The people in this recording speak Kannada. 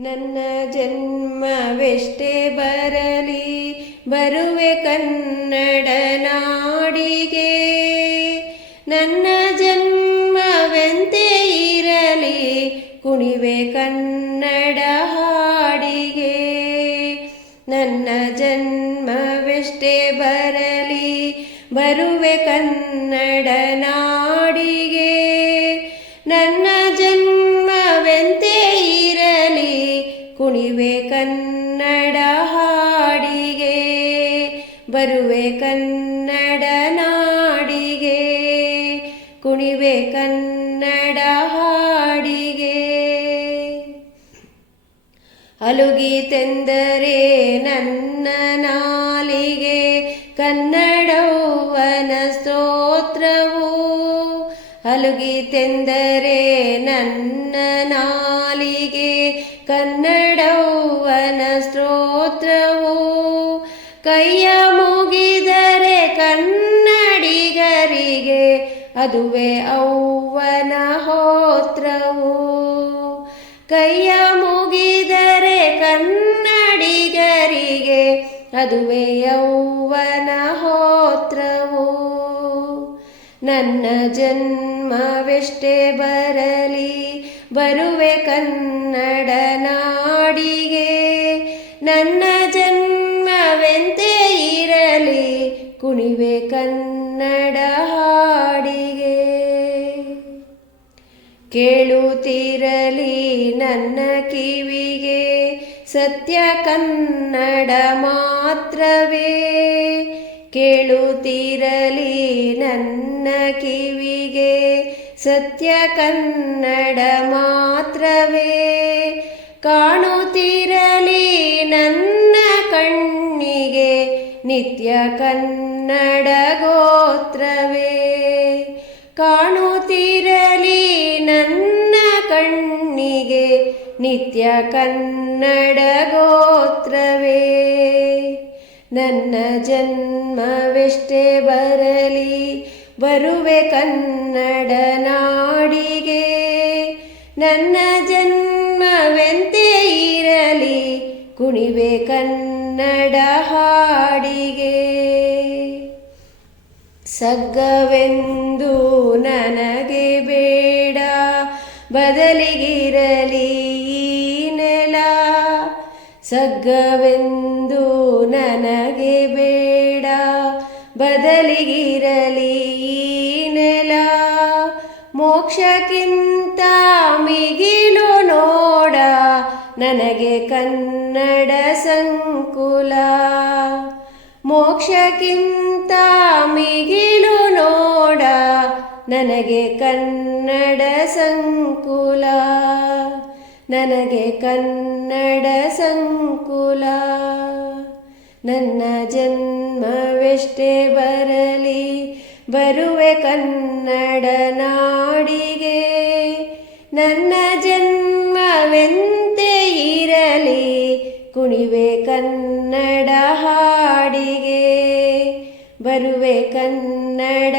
ನನ್ನ ಜನ್ಮವೆಷ್ಟೇ ಬರಲಿ ಬರುವೆ ಕನ್ನಡ ನಾಡಿಗೆ. ನನ್ನ ಜನ್ಮವೆಂತೆ ಇರಲಿ ಕುಣಿವೆ ಕನ್ನಡ ಹಾಡಿಗೆ. ನನ್ನ ಜನ್ಮವೆಷ್ಟೇ ಬರಲಿ ಬರುವೆ ಕನ್ನಡ ನಾಡಿಗೆ. ನನ್ನ ಜನ್ಮವೆಂತೆ ಇರಲಿ ಕುಣಿವೆ ಕನ್ನಡ ಹಾಡಿಗೆ. ಬರುವೆ ಕನ್ನಡ ನಾಡಿಗೆ ಕುಣಿವೆ ಕನ್ನಡ ಹಾಡಿಗೆ. ಅಲುಗೀತೆಂದರೆ ನನ್ನ ನಾಲಿಗೆ ಕನ್ನಡವ್ವನ ಸ್ತೋತ್ರವು. ಅಲುಗೀತೆಂದರೆ ನನ್ನ ನಾಲಿಗೆ ಕನ್ನಡವ್ವನ ಸ್ತೋತ್ರವು. ಕೈಯ ಮುಗಿದರೆ ಕನ್ನಡಿಗರಿಗೆ ಅದುವೇ ಅವ್ವನ ಹೋತ್ರವು. ಕೈಯ ಮುಗಿದರೆ ಕನ್ನಡಿಗರಿಗೆ ಅದುವೇ ಯೌವನ ಹೋತ್ರವು. ನನ್ನ ಜನ್ಮವೆಷ್ಟೇ ಬರಲಿ ಬರುವೆ ಕನ್ನಡ ನಾಡಿಗೆ. ನನ್ನ ಜನ್ಮವೆಂತೆ ಇರಲಿ ಕುಣಿವೆ ಕನ್ನಡ ಹಾಡಿಗೆ. ಕೇಳುತ್ತಿರಲಿ ನನ್ನ ಕಿವಿಗೆ ಸತ್ಯ ಕನ್ನಡ ಮಾತ್ರವೇ. ಕೇಳುತ್ತಿರಲಿ ನನ್ನ ಕಿವಿಗೆ ಸತ್ಯ ಕನ್ನಡ ಮಾತ್ರವೇ. ಕಾಣುತ್ತಿರಲಿ ನನ್ನ ಕಣ್ಣಿಗೆ ನಿತ್ಯ ಕನ್ನಡ ಗೋತ್ರವೇ. ಕಾಣುತ್ತಿರಲಿ ನನ್ನ ಕಣ್ಣಿಗೆ ನಿತ್ಯ ಕನ್ನಡ ಗೋತ್ರವೇ. ನನ್ನ ಜನ್ಮವೆಷ್ಟೇ ಬರಲಿ ಬರುವೆ ಕನ್ನಡ ನಾಡಿಗೆ. ನನ್ನ ಜನ್ಮವೆಂತೆ ಇರಲಿ ಕುಣಿವೆ ಕನ್ನಡ ಹಾಡಿಗೆ. ಸಗ್ಗವೆಂದು ನನಗೆ ಬೇಡ ಬದಲಿಗಿರಲಿ ಈ ನೆಲ. ಸಗ್ಗವೆಂದು ನನಗೆ ಬೇಡ ಬದಲಿಗಿರಲಿ ಈ ನೆಲ. ಮೋಕ್ಷಕ್ಕಿಂತ ಮಿಗಿಲು ನೋಡ ನನಗೆ ಕನ್ನಡ ಸಂಕುಲ. ಮೋಕ್ಷಕ್ಕಿಂತ ಮಿಗಿಲು ನೋಡ ನನಗೆ ಕನ್ನಡ ಸಂಕುಲ. ನನಗೆ ಕನ್ನಡ ಸಂಕುಲ. ನನ್ನ ಜನ್ಮವೆಷ್ಟೇ ಬರಲಿ ಬರುವೆ ಕನ್ನಡ ನಾಡಿಗೆ. ನನ್ನ ಜನ್ಮವೆಂತೆ ಇರಲಿ ಕುಣಿವೆ ಕನ್ನಡ ಹಾಡಿಗೆ. ಬರುವೆ ಕನ್ನಡ